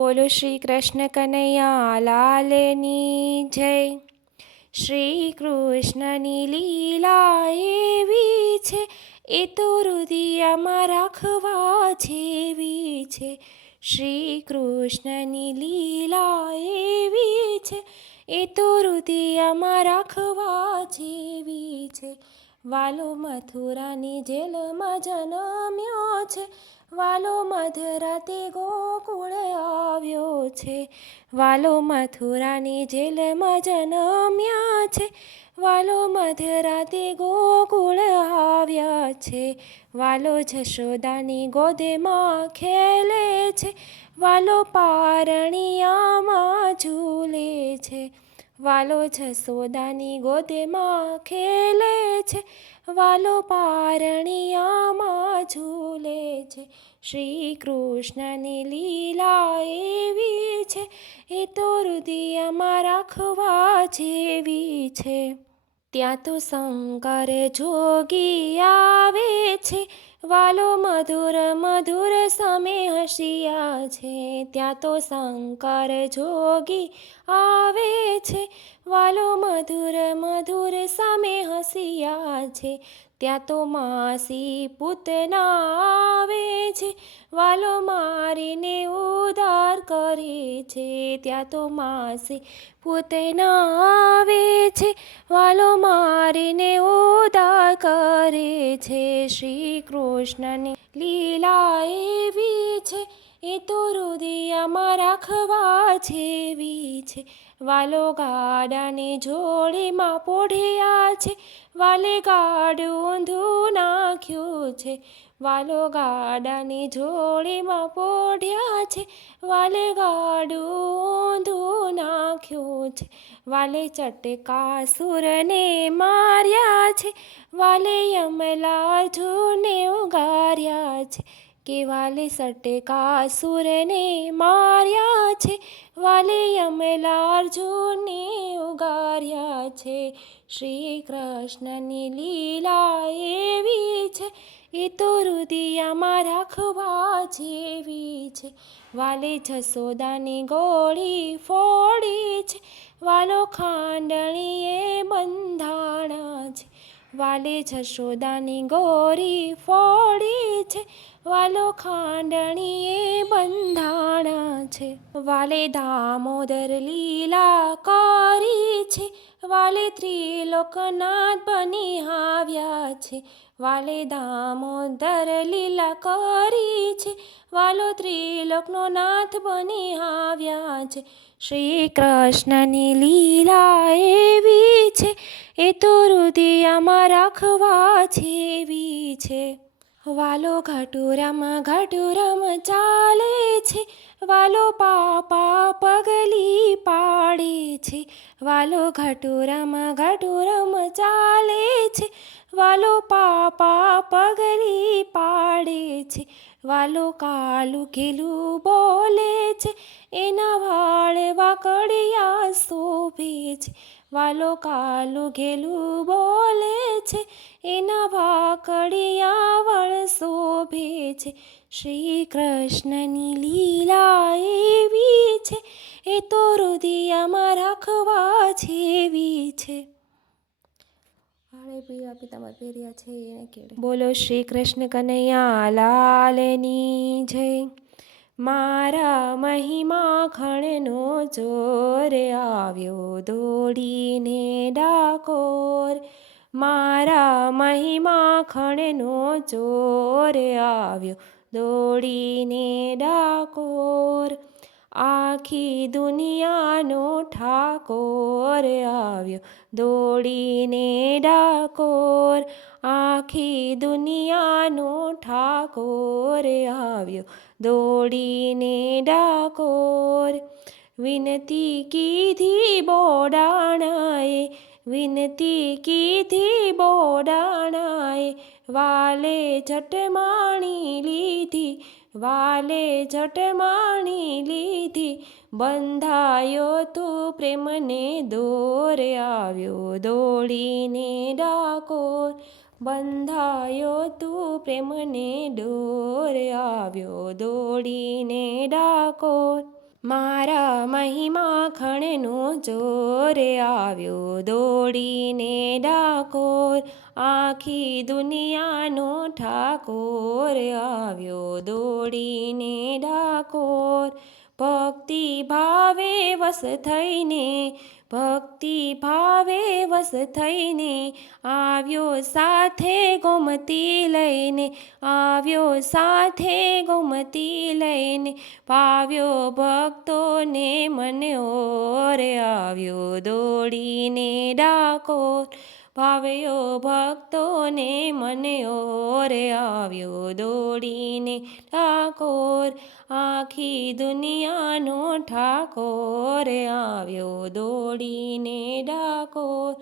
બોલો શ્રી કૃષ્ણ કનૈયા લાલની જય. શ્રી કૃષ્ણની લીલા એવી છે, એ તો હૃદયમાં રાખવા જેવી છે. શ્રી કૃષ્ણની લીલા એવી છે, એ તો હૃદયમાં રાખવા જેવી છે. વાલો મથુરાની જેલમાં જન્મ્યો છે, વાલો મધરાતે ગોકુળ આવ્યો છે. વાલો મથુરાની જેલમાં જન્મ્યા છે, વાલો મધરાતે ગોકુળ આવ્યા છે. વાલો જશોદાની ગોદમાં ખેલે છે, વાલો પારણિયામાં ઝૂલે છે. વાલો જશોદાની ગોદમાં ખેલે છે, વાલો પારણિયામાં ઝૂલે છે. શ્રી કૃષ્ણની લીલા એવી છે, એ તો હૃદયમાં રાખવા જેવી છે. ત્યાં તો શંકર જોગી આવે છે, વાલો મધુર મધુર સામે હસિયા છે. ત્યાં તો શંકર જોગી આવે છે, વાલો મધુર મધુર સામે હસિયા છે. ત્યાં તો માસી પૂતના આવે છે, વાલો મારીને ઉદ્ધાર કરે છે. ત્યાં તો માસી પૂતના આવે છે, વાલો મારીને ઉદ્ધાર કરે છે. શ્રી કૃષ્ણની લીલા એવી છે, એ તો હૃદયમાં રાખવા જેવી છે. વાલો ગાડાની જોડીમાં પોઢ્યા છે, વાલે ગાડું ઊંધું નાખ્યું છે. વાલો ગાડાની જોડીમાં પોઢ્યા છે, વાલે ગાડું ઊંધું નાખ્યું છે. વાલે ચટકાસુરને માર્યા છે, વાલે યમલાર્જુનને ઉગાર્યા છે. કે વાલે સટકાસુરને માર્યા છે, વાલે યમલાર્જુનને ઉગાર્યા છે. શ્રી કૃષ્ણની લીલા એવી છે, એ તો હૃદયમાં રાખવા જેવી છે. વાલે જશોદાની ગોળી ફોડી છે, વાલો ખાંડણીએ બંધાણા છે. વાલે જશોદાની ગોરી ફોડી છે, વાલો ખાંડણીએ બંધાણા છે. વાલે દામોદર લીલા કરી છે, વાલે ત્રિલોકનાથ બની આવ્યા છે. વાલે દામોદર લીલા કરી છે, વાલો ત્રિલોકનો નાથ બની આવ્યા છે. શ્રી કૃષ્ણની લીલા એવી છે, એ તો હૃદયમાં રાખવા જેવી છે. વાલો ઘટુરમ ચાલે છે, વાલો પાપા પગલી પાડે છે. વાલો ઘટુરમ ચાલે છે, વાલો પાપા પગલી પાડે છે. વાલો કાલું ઘેલું બોલે છે, એના વાળ વાકડિયા શોભે છે. વાલો કાલું ઘેલું બોલે છે, એના વાકડિયા વાળ શોભે છે. શ્રી કૃષ્ણની લીલા એવી છે, એ તો હૃદયમાં રાખવા જેવી છે. બોલો શ્રી કૃષ્ણ કનૈયા લાલની જય. મારા મહિમા ખણનો ચોર આવ્યો દોડીને ડાકોર. મારા મહિમા ખણનો ચોર આવ્યો દોડીને ડાકોર. આખી દુનિયાનો ઠાકોર આવ્યો દોડીને ડાકોર. આખી દુનિયાનો ઠાકોર આવ્યો દોડીને ડાકોર. વિનતી કીધી બોડાણાએ, વિનતી કીધી બોડાણાએ, વાલે ઝટમાણી લીધી, વાલે ઝટમાણી લીધી. બંધાયો તું પ્રેમને દોર આવ્યો દોડીને ડાકોર. બંધાયો તું પ્રેમને ડોર આવ્યો દોડીને ડાકોર. મારા મહિમા ખણનો ચોર આવ્યો દોડીને ડાકોર, આખી દુનિયાનો ઠાકોર આવ્યો દોડીને ડાકોર. ભક્તિ ભાવે વસ થઈને, ભક્તિ ભાવે વસ થઈને, આવ્યો સાથે ગોમતી લઈને, આવ્યો સાથે ગોમતી લઈને, પાવ્યો ભક્તોને મને ઓર આવ્યો દોડીને ડાકોર, પાવ્યો ભક્તોને મને ઓર આવ્યો દોડીને ડાકોર, આખી દુનિયાનો ઠાકોર આવ્યો દોડીને ડાકોર.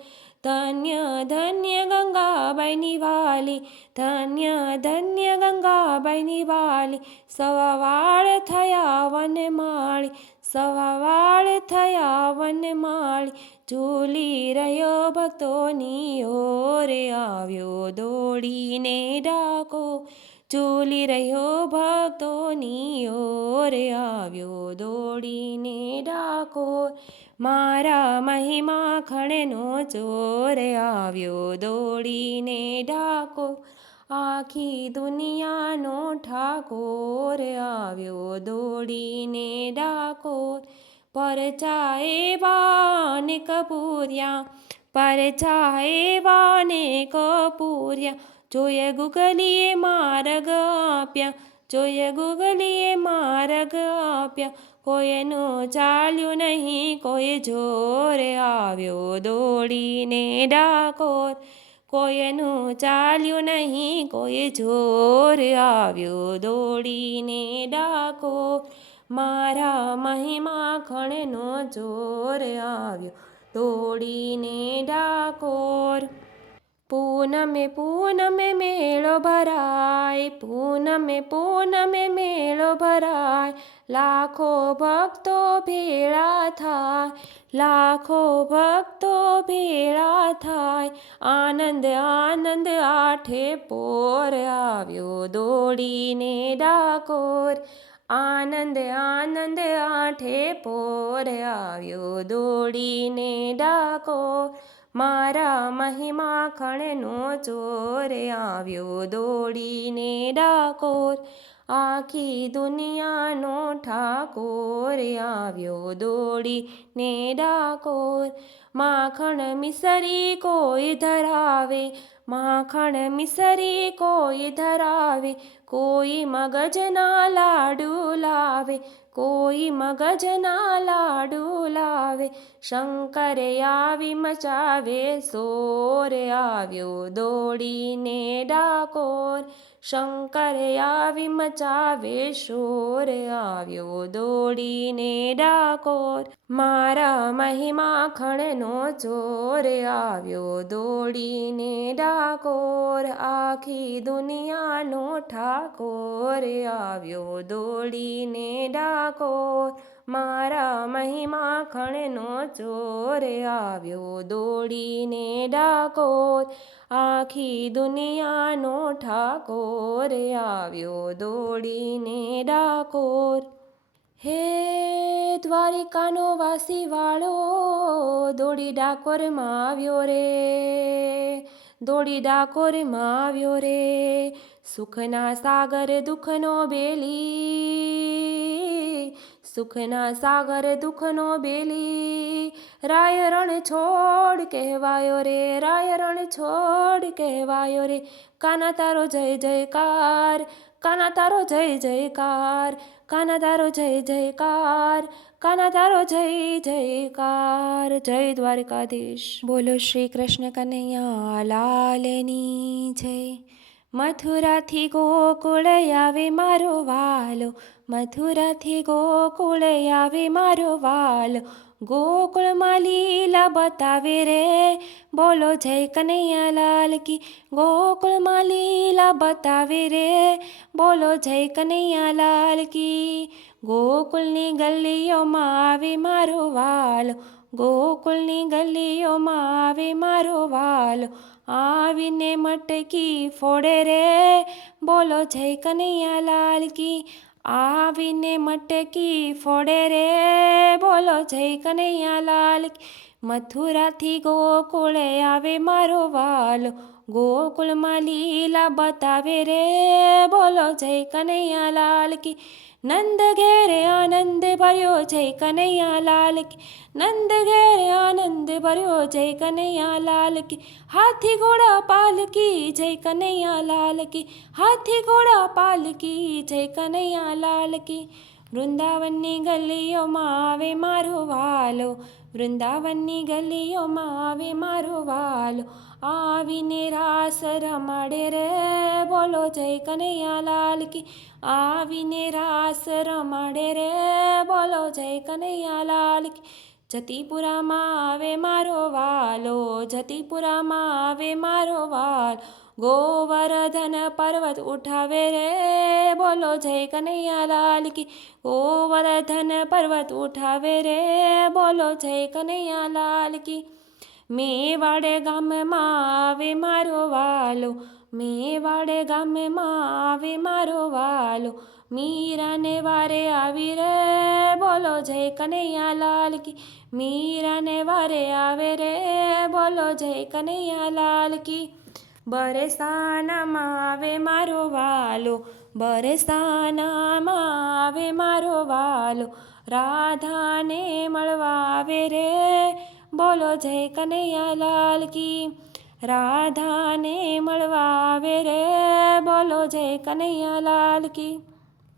ધન્ય ધન્ય ગંગાબાઈની વાલી, ધન્ય ધન્ય ગંગાબાઈની વાલી, સવા વાળ થયા વનમાળી, સવા વાળ થયા વનમાળી, ઝૂલી રહ્યો ભક્તોની ઓર આવ્યો દોડીને ડાકોર, ઝૂલી રહ્યો ભક્તોની ઓર આવ્યો દોડીને ડાકોર. મારા મહિમા ખણનો ચોર આવ્યો દોડીને ડાકોર, આખી દુનિયાનો ઠાકોર આવ્યો દોડીને ડાકોર. પરચાએ વાને કપૂર્યા, પરચાએ વાને કપૂર્યા, જોઈએ ગુગલીએ માર્ગ આપ્યા, જોઈએ ગુગલીએ માર્ગ આપ્યા, કોઈનું ચાલ્યું નહીં કોઈ જોર આવ્યો દોડીને ડાકોર, કોઈનું ચાલ્યું નહીં કોઈ જોર આવ્યો દોડીને ડાકોર. મારા મહિમા ખણનો ચોર આવ્યો દોડીને ડાકોર. પૂનમે પૂનમે મેળો ભરાય, પૂનમે પૂનમે મેળો ભરાય, લાખો ભક્તો ભેળા થાય, લાખો ભક્તો ભેળા થાય, આનંદ આનંદ આઠે પોર આવ્યો દોડીને ડાકોર, આનંદ આનંદ આઠે પોર આવ્યો દોડીને ડાકોર. મારા મહિમા ખણનો ચોર આવ્યો દોડીને ડાકોર, આખી દુનિયાનો ઠાકોર આવ્યો દોડીને ડાકોર. માખણ મિસરી કોઈ ધરાવે, માખણ મિસરી કોઈ ધરાવે, કોઈ મગજના લાડુ લાવે, કોઈ મગજના લાડુ લાવે, શંકરે આવી મચાવે સોર આવ્યો દોડીને ડાકોર, શંકરે આવી મચાવે શોર આવ્યો દોડીને ડાકોર. મારા મહિમા ખણનો ચોર આવ્યો દોડીને ડાકોર, આખી દુનિયાનો ઠાકોર આવ્યો દોડીને ડાકોર. મારા મહિમા ખણનો ચોર આવ્યો દોડીને ડાકોર, આખી દુનિયાનો ઠાકોર આવ્યો દોડીને ડાકોર. હે દ્વારિકાનો વાસી વાળો દોડી ડાકોરમાં આવ્યો રે, દોડી ડાકોરમાં આવ્યો રે, સુખના સાગર દુઃખનો બેલી, સુખના સાગર દુઃખનો બેલી, રાય રણ છોડ કહેવાયો રે, રાય રણ છોડ કહેવાયો રે, કાના તારો જય જયકાર, કાના તારો જય જયકાર, કાના તારો જય જયકાર, કાના તારો જય જયકાર. જય દ્વારકાધીશ. બોલો શ્રી કૃષ્ણ કનૈયા લાલની જય. મથુરાથી ગોકુળ આવે મારો વાલો, મથુરાથી ગોકુળ આવે મારો વાલો, ગોકુળમાં લીલા બતાવે રે, બોલો જય કનૈયા લાલ કી. ગોકુળમાં લીલા બતાવે રે, બોલો જય કનૈયા લાલ કી. ગોકુળની ગલીઓમાં આવે મારો વાલો, ગોકુળની ગલીઓમાં આવે મારો વાલો, આવીને મટકી ફોડે રે, બોલો જય કનૈયા લાલ કી. આવીને મટકી ફોડે રે બોલો જય કનૈયા લાલ કી. મથુરાથી ગોકુળે આવે મારો વાલો, ગોકુળમાં લીલા બતાવે રે બોલો જય કનૈયા લાલ કી. નંદ ઘેરે આનંદ ભર્યો જય કનૈયા લાલ કી, નંદ ઘેરે આનંદ ભર્યો જય કનૈયા લાલ કી. હાથી ઘોડા પાલકી જય કનૈયા લાલ કી, હાથી ઘોડા પાલકી જય કનૈયા લાલ કી. વૃંદાવનની ગલીઓમાં આવે મારો વાલો, વૃંદાવનની ગલીઓમાં આવે મારો વાલો, આવીને રાસ રમાડે રે બોલો જય કનૈયા લાલ કી. આવીને રાસ રમાડે રે બોલો જય કનૈયા લાલ કી. જતીપુરામાં આવે મારો વાલો, જતીપુરામાં આવે મારો વાલો, ગોવર્ધન પર્વત ઉઠાવે રે બોલો જય કનૈયા લાલ કી. ગોવર્ધન પર્વત ઉઠાવે રે બોલો જય કનૈયા લાલ કી. મેવાડે ગામમાં આવે મારો વાલો, મેવાડે ગામમાં આવે મારો વાલો, મીરાને વારે આવી રે બોલો જય કનૈયા લાલ કી. મીરાને વારે આવે રે બોલો જય કનૈયા લાલ કી. બરસાનામાં આવે મારો વાલો, બરસાનામાં આવે મારો વાલો, રાધાને મળવા આવે રે બોલો જય કનૈયા લાલ કી. રાધાને મળવા આવે રે બોલો જય કનૈયા લાલ કી.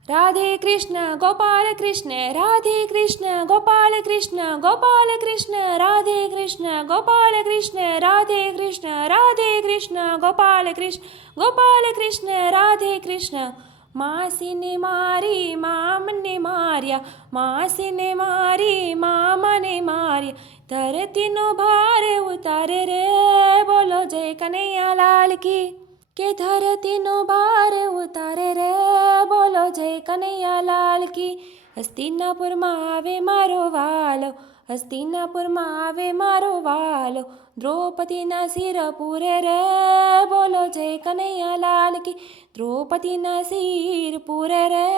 રાધે કૃષ્ણ ગોપાલ કૃષ્ણ, રાધે કૃષ્ણ ગોપાલ કૃષ્ણ, ગોપાલ કૃષ્ણ રાધે કૃષ્ણ, ગોપાલ કૃષ્ણ રાધે કૃષ્ણ, રાધે કૃષ્ણ ગોપાલ કૃષ્ણ, ગોપાલ કૃષ્ણ રાધે કૃષ્ણ. માસીને મારી મામને માર્યા, માસીને મારી મામાને માર્યા, ધરતીનો ભાર ઉતારે રે બોલો જય કનૈયા લાલ કી. કે ધરતીનો ભાર ઉતારે રે બોલો જય કનૈયા લાલ કી. હસ્તિનાપુરમાં આવે મારો વાલો, હસ્તિનાપુરમાં આવે મારો વાલો, દ્રૌપદીના શિર પૂરે રે બોલો જય કનૈયા લાલ કી. દ્રૌપદીના શિર પૂરે રે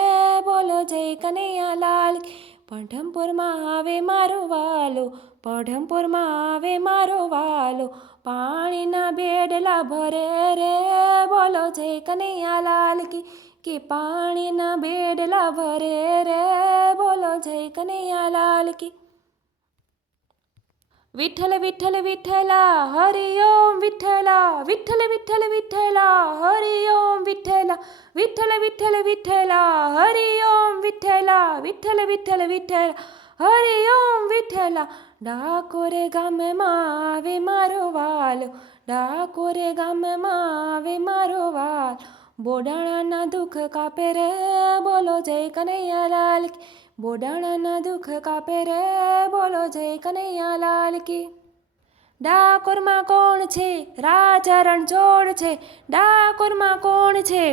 બોલો જય કનૈયા લાલ કી. પઢમપુરમાં આવે મારો વાલો, પઢમપુરમાં આવે મારો વાલો, પાણીના બેડલા ભરે રે બોલો જય કનૈયા લાલ કી. કે પાણીના બેડલા ભરે રે બોલો જય કનૈયા લાલ કી. વિઠ્ઠલ વિઠ્ઠલ વિઠ્ઠલા હરિ ઓમ વિઠ્ઠલા, વિઠ્ઠલ વિઠ્ઠલ વિઠ્ઠલા હરિ ઓમ વિઠ્ઠલા, વિઠ્ઠલ વિઠ્ઠલ વિઠ્ઠલા હરિ ઓમ વિઠ્ઠલા, વિઠ્ઠલ વિઠ્ઠલ વિઠ્ઠલા હરિ ઓમ વિઠ્ઠલા. ડાકોરે ગામમાં આવે મારો વાલો, ડાકોરે ગામમાં આવે મારો વાલો, બોડાણાના દુઃખ કાપે રે બોલો જય કનૈયા લાલ કી. બોડાણાના દુઃખ કાપે રે બોલો જય કનૈયા લાલ કી. ડાકોરમાં કોણ છે રાજા રણછોડ છે, ડાકોરમાં કોણ છે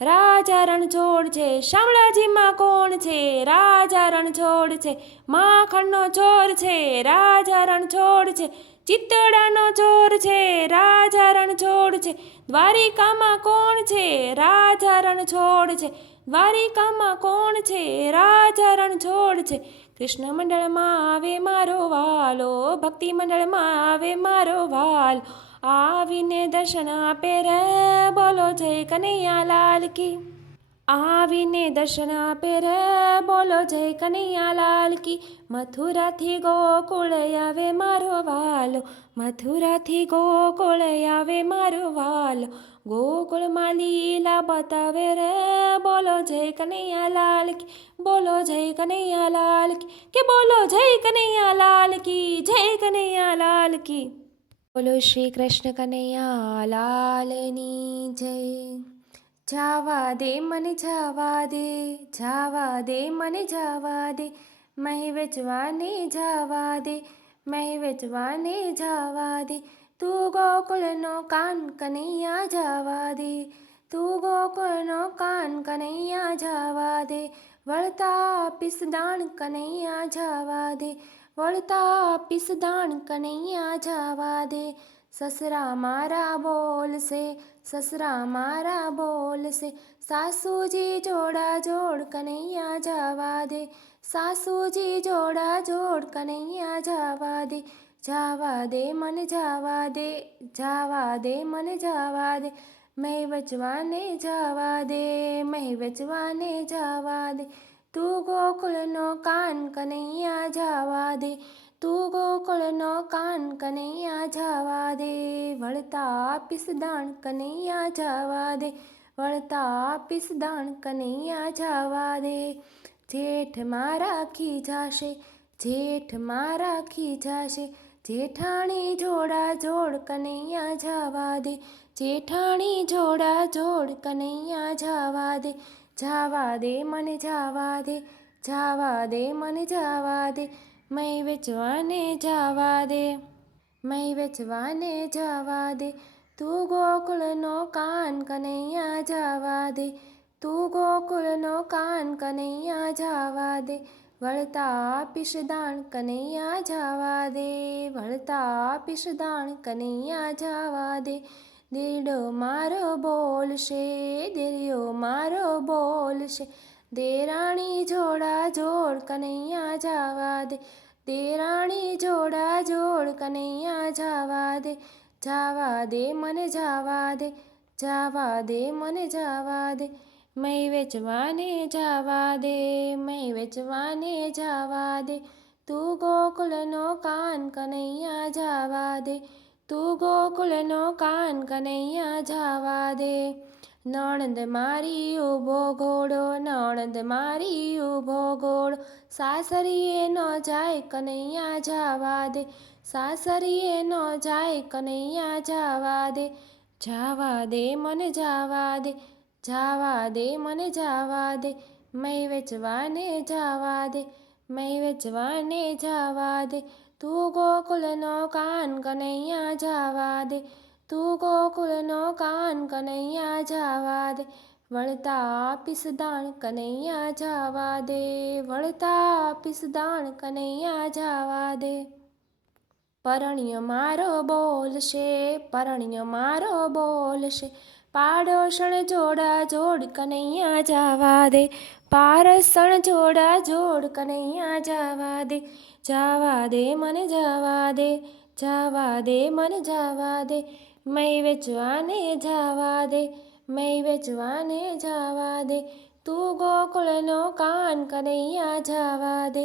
રાજા રણછોડ છે. શામળાજીમાં કોણ છે રાજા રણછોડ છે, માખણનો ચોર છે રાજા રણછોડ છે, ચિત્તોડાનો ચોર છે રાજા રણછોડ છે. દ્વારિકામાં કોણ છે રાજા રણછોડ છે, દ્વારિકામાં કોણ છે રાજા રણછોડ છે. કૃષ્ણ મંડળમાં આવે મારો વાલો, ભક્તિ મંડળમાં આવે મારો વાલો, આવીને દર્શન આપે રે બોલો જય કનૈયા લાલ કી. આવીને દર્શન આપે રે બોલો જય કનૈયા લાલ કી. મથુરાથી ગોકુળ આવે મારો વાલો, મથુરાથી ગોકુળ આવે મારો વાલો, ગોકુળમાં લીલા બતાવે રે બોલો જય કનૈયા લાલ કી. બોલો જય કનૈયા લાલ કી, કે બોલો જય કનૈયા લાલ કી, જય કનૈયા લાલ કી. બોલો શ્રી કૃષ્ણ કનૈયા લાલની જય. જાવા દે મને જાવા દે, જાવા દે મને જાવા દે, મહી વેચવાને જાવા દે, મહી વેચવાને જાવા દે. તું ગોકુળનો કાન કનૈયા જાવા દે, તું ગોકુળનો કાન કનૈયા જાવા દે. વળતા આપીશ દાણ કનૈયા જાવા દે, વળતા આપીશ દાણ કનૈયા જાવા દે. સસરા મારા બોલશે, સસરા મારા બોલશે, સાસુજી જોડા જોડ કનૈયા જવા દે, સાસુજી જોડા જોડ કનૈયા જવા દે મને જવા દે, જવા દે મને જવા દે, મેં વચવાને જવા દે, મેં વચવાને જવા દે, તું ગોકુળનો કાન કનૈયા જવા દે, તું ગોકુળનો કાન કનૈયા જવા દે, વળતા આપીશ દાણ કનૈયા જવા દે, વળતા આપીશ દાણ કનૈયા જવા દે, જેઠમાં રાખી જાશે, જેઠમાં રાખી જાશે, જેઠાણી જોડા જોડ કનૈયા જવા દે, જેઠાણી જોડા જોડ કનૈયા જવા દે, જવા દે મને જવા દે, જવા દે મને જવા દે, મેં વેચવાને જવા દે, મેં વેચવાને જવા દે, તું ગોકુળનો કાન કનૈયા જવા દે, તું ગોકુળનો કાન કનૈયા જવા દે, વળતા આપીશ દાણ કનૈયા જવા દે, વળતા આપીશ દાણ કનૈયા જવા દે, દીરડો મારો બોલશે, દીરિયો મારો બોલશે, દેરાણી જોડા જોડ કનૈયા જવા દે, દેરાણી જોડા જોડ કનૈયા જવા દે, જવા દે મને જવા દે, જવા દે મને જવા દે, મેં વેચવાને જવા દે, મેં વેચવાને જવા દે, તું ગોકુળનો કાન કનૈયા જવા દે, તું ગોકુળનો કાન કનૈયા જવા દે, નણંદ મારી ઊભો ઘોડો, નણંદ મારી ઊભો ઘોડો, સાસરીએ ન જાય કનૈયા જવા દે, સાસરીએ ન જાય કનૈયા જવા દે, જવા દે મને જવા દે, જવા દે મને જવા દે, મેં વેચવાને જવા દે, મેં વેચવાને જવા દે, તું ગોકુળનો કાન કનૈયા જવા દે, તું ગોકુળનો કાન કનૈયા જવા દે, વળતા આપીશ દાણ કનૈયા જવા દે, વળતા આપીશ દાણ કનૈયા જવા દે, પરણ્યો મારો બોલશે, પરણ્યો મારો બોલશે, પાડોશણ જોડા જોડ કનૈયા જવા દે, પારસણ જોડા જોડ કનૈયા જવા દે, જવા દે મને જવા દે, જવા દે મને જવા દે, મેં વેચવાને જવા દે, મેં વેચવાને જવા દે, તું ગોકુળનો કાન કનૈયા જવા દે,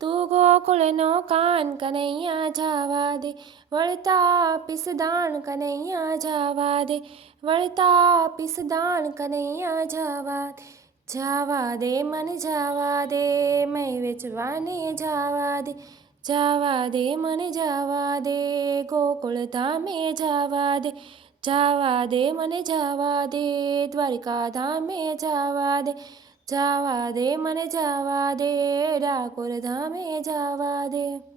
તું ગોકુળનો કાન કનૈયા જવા દે, વળતા આપીશ દાણ કનૈયા જવા દે, વળતા આપીશ દાણ કનૈયા જવા દે, જવા દે મને જવા દે, મેં વેચવાને જવા દે, જવા દે મને જવા દે, ગોકુળ ધામે જવા દે, જવા દે મને જવા દે, દ્વારિકા ધામે જવા દે, જવા દે મને જવા દે, ડાકોર ધામે જવા દે.